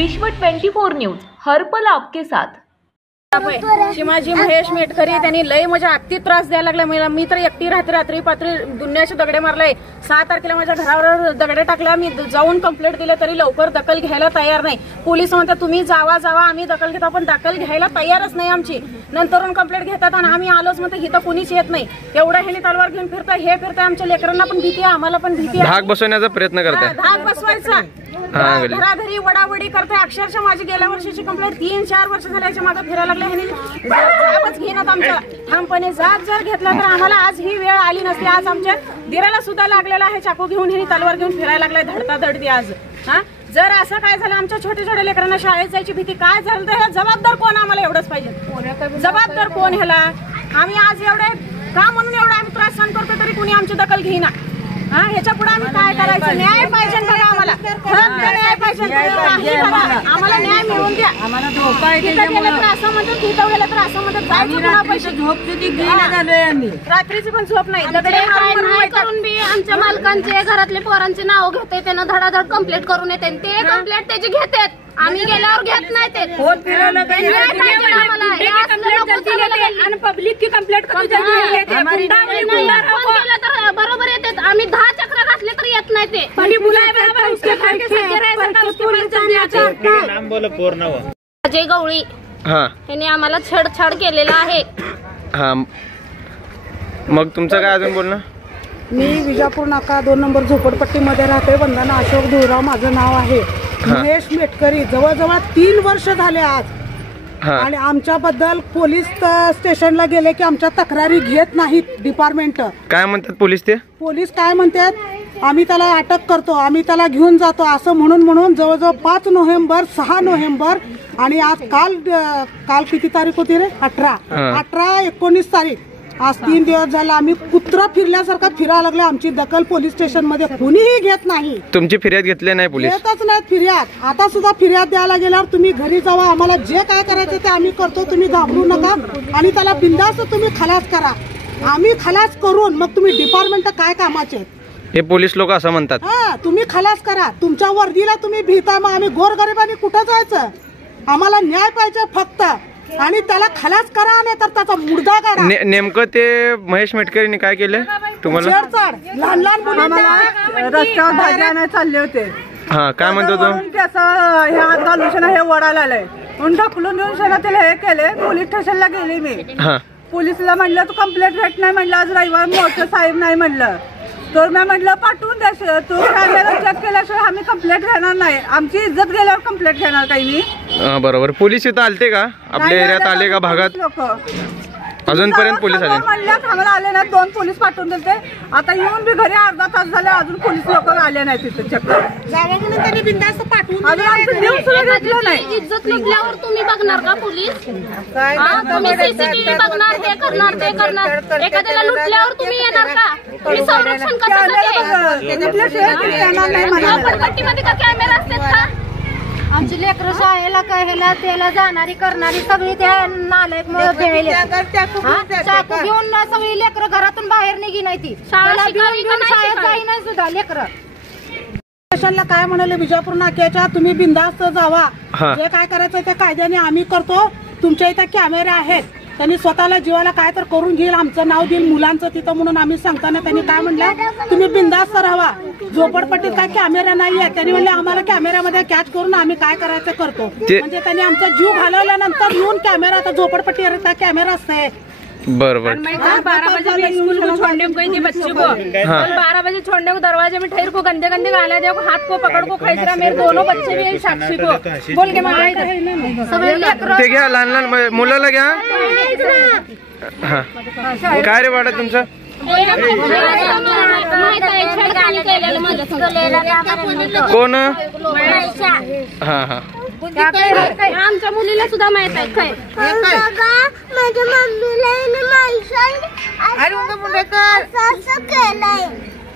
विश्व 24 न्यूज हर पल आपके साथ। शिमाजी महेश मेटकरी त्यांनी लय माझ्या अति त्रास द्यायला लागला मला। मी तर एकटी राहते, रात्री पात्री दुनियाचे दगडे मारलाय। 6 तारखेला माझ्या घरावर दगडे टाकला। मी जाऊन कंप्लेंट दिले तरी लवकर दखल घ्यायला तयार नाही। पोलीस म्हणतात तुम्ही जावा जावा, आम्ही दखल घेतो, पण दखल घ्यायला तयारच नाही आमची। नंतरून कंप्लेंट घेतात आणि आम्ही आलोच म्हणते इथं कुणीच येत नाही। एवढं हे तलवार घेऊन फिरताय, हे फिरताय। आमच्या लेकरांना पण भीती आहे, आम्हाला पण भीती आहे। धाक बसवण्याचा प्रयत्न करताय, धाक बसवायचा, घराघरी वडावडी करताय। अक्षरशः माझी गेल्या वर्षीची कंप्लेंट 3-4 वर्ष झाल्याच्या मागे फिरायला लागले। जाबच घेण्यात आमच्या ठामपणे जाब जर घेतला तर आम्हाला आज ही वेळ आली नसती। आज आमच्या दिराला सुद्धा लागलेला आहे, चाकू घेऊन हे तलवार घेऊन फिरायला लागलाय धडताधडती आज। जर असं काय झालं, आमच्या छोट्या छोट्या लेकरांना शाळेत जायची भीती, काय झालं तर जबाबदार कोण? आम्हाला एवढंच पाहिजे, जबाबदार कोण ह्याला? आम्ही आज एवढे का म्हणून एवढा आम्ही त्रास सहन करतो तरी कुणी आमची दखल घेईना। ह्याच्या पुढे आम्ही काय करायचं? न्याय पाहिजे बघा आम्हाला, न्याय पाहिजे, आम्हाला न्याय मिळवून द्या। आम्हाला धोका आहे, असं म्हणतात तिथं गेलं तर असं म्हणतात पैसे झोप झालोय आम्ही, रात्रीची पण झोप नाही। दगडे करून बी आमच्या मालकांचे घरातले पोरांचे नाव घेते, त्यांना धडाधड कंप्लेंट करून येते, ते कंप्लेंट त्याची घेतात, आम्ही गेल्यावर घेत नाही ते। पब्लिक की कंप्लेंट बरोबर येतात, आम्ही 10 चक्र घातले तर येत नाही ते। अजय गवळी यांनी आम्हाला छेडछाड केलेला आहे। मग तुमचं काय अजून बोलणं? मी विजापूर नाका 2 नंबर झोपडपट्टीमध्ये राहते। वंदना अशोक धुळराव माझं नाव आहे। महेश मेटकरी जवळजवळ 3 वर्ष झाले आज, आणि आमच्याबद्दल पोलीस स्टेशनला गेले की आमच्या तक्रारी घेत नाहीत डिपार्टमेंट। काय म्हणतात पोलीस? ते पोलीस काय म्हणतात, आम्ही त्याला अटक करतो, आम्ही त्याला घेऊन जातो, असं म्हणून जवळजवळ 5 नोव्हेंबर 6 नोव्हेंबर आणि आज काल किती तारीख होती रे? 18 19 तारीख। आज 3 दिवस झाला आम्ही कुत्रा फिरल्यासारखा फिरायला लागले। आमची दखल पोलीस स्टेशन मध्ये कुणीही घेत नाही। तुमची फिर्याद घेतली नाही पोलीस? घेतच नाही फिर्याद। आता सुद्धा फिर्याद द्यायला गेल्यावर तुम्ही घरी जावा, आम्हाला जे काय करायचं ते आम्ही करतो, तुम्ही घाबरू नका आणि त्याला बिंदास्त तुम्ही खलास करा। आम्ही खलास करून मग तुम्ही डिपार्टमेंट काय कामाचे? हे पोलीस लोक असं म्हणतात। तुम्ही खलास करा, तुमच्या वर्दीला तुम्ही भीता, मग आम्ही गोरगरिबांनी कुठं जायचं? आम्हाला न्याय पाहिजे फक्त, आणि त्याला खलास करा, नाही तर त्याचा मुर्दा काढा। नेमकं ते महेश मेटकरीने काय केलं तुम्हाला? लहान लहान मुलांना रस्त्यावर भाजी आणायला चालले होते। काय म्हणतो तो? त्याचं हे हात घालून हे वडाला आलंय म्हणून ढकलून देऊन शेना त्याला हे केले। पोलीस स्टेशनला गेले मी, पोलिसला म्हणलं तू कंप्लेंट भेट नाही म्हणलं, आज रविवार मोठं साहेब नाही म्हणलं, तर मी म्हटलं पाठवून द्या, तो कॅमेरा चेक केल्याशिवाय आम्ही कंप्लेंट घेणार नाही, आमची इज्जत गेल्यावर कंप्लेंट घेणार काही नाही। बरोबर। पोलीस इथं आलते का? आपल्या एरियात आले का भागात? लोक अजूनपर्यंत पोलीस आले? आम्हाला आले नाही, 2 पोलीस पाठवून दिले। आता येऊन बी घरी अर्धा तास झाले, अजून पोलीस लोक आले नाही तिथे चक्कर जावा म्हणून त्यांनी बिनधास्त पाठवून नाही। इज्जत नसल्यावर तुम्ही बघणार का पोलीस? तुम्ही सीसीटीव्ही बघणार, हे करणार ते करणार, एखाद्याला लुटल्यावर तुम्ही येणार का? तुम्ही संरक्षण कसं? झोपडपट्टीमध्ये का कॅमेरा असतात का? आमची लेकरं शाळेला काय ह्याला त्याला जाणारी करणारी सगळी त्या नालायक चाकू घेऊन सगळी लेकरं घरातून बाहेर निघी नाही, ती शाळेला शाळेत जाई नाही सुद्धा लेकरं। स्टेशनला काय म्हणाले, विजापूर नाक्याच्या तुम्ही बिंदास्त जावा, जे काय करायचं ते कायद्याने आम्ही करतो, तुमच्या इथं कॅमेरे आहेत, त्यांनी स्वतःला जीवाला काय तर करून घेईल, आमचं नाव देईल मुलांचं तिथं म्हणून आम्ही सांगताना त्यांनी काय म्हणलं, तुम्ही बिंदास्त राहा, झोपडपट्टीत काय कॅमेरा नाहीये। त्यांनी म्हणले आम्हाला कॅमेऱ्यामध्ये कॅच करून आम्ही काय करायचं करतो, म्हणजे त्यांनी आमचा जीव घालवल्यानंतर येऊन कॅमेरा, आता झोपडपट्टी कॅमेरा असते। बरोबर। 12 बजे स्कूल को छोड़ने को गई थी बच्चे को, 12 बजे छोड़ने को दरवाजे में ठहर को गंदे गंदे गाले दे को, हाथ को पकड़ को खींच रहा। मेरे दोनों बच्चे भी साक्षी को बोल के मारा इधर। ते घ्या, लहान लहान मुलाला घ्या। काय रे वाटत तुमचं? कोण? आमच्या मुलीला सुद्धा माहित आहे काय? माझ्या मम्मीला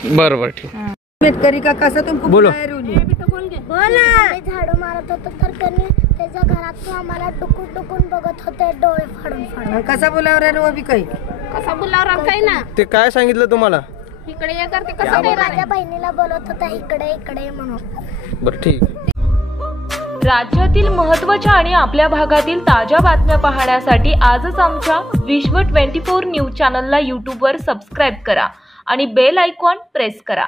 बरोबर, ठीक। मेटकरी का कसं तुमको बोलो बोला। झाडू मारत होतो तर त्यांनी त्याच्या घरात आम्हाला टुकून बघत होते, डोळे फाडून। कसा बोलावर कसा बोलावर काही ना? ते काय सांगितलं तुम्हाला? इकडे ये करते कसं? माझ्या बहिणीला बोलत होता इकडे म्हणून। बरं, ठीक। राज्यातील महत्त्वाच्या आणि आपल्या भागातील ताज्या बातम्या पाहण्यासाठी आजच आमच्या विश्व 24 न्यूज चॅनलला यूट्यूबवर सबस्क्राईब करा आणि बेल आयकॉन प्रेस करा.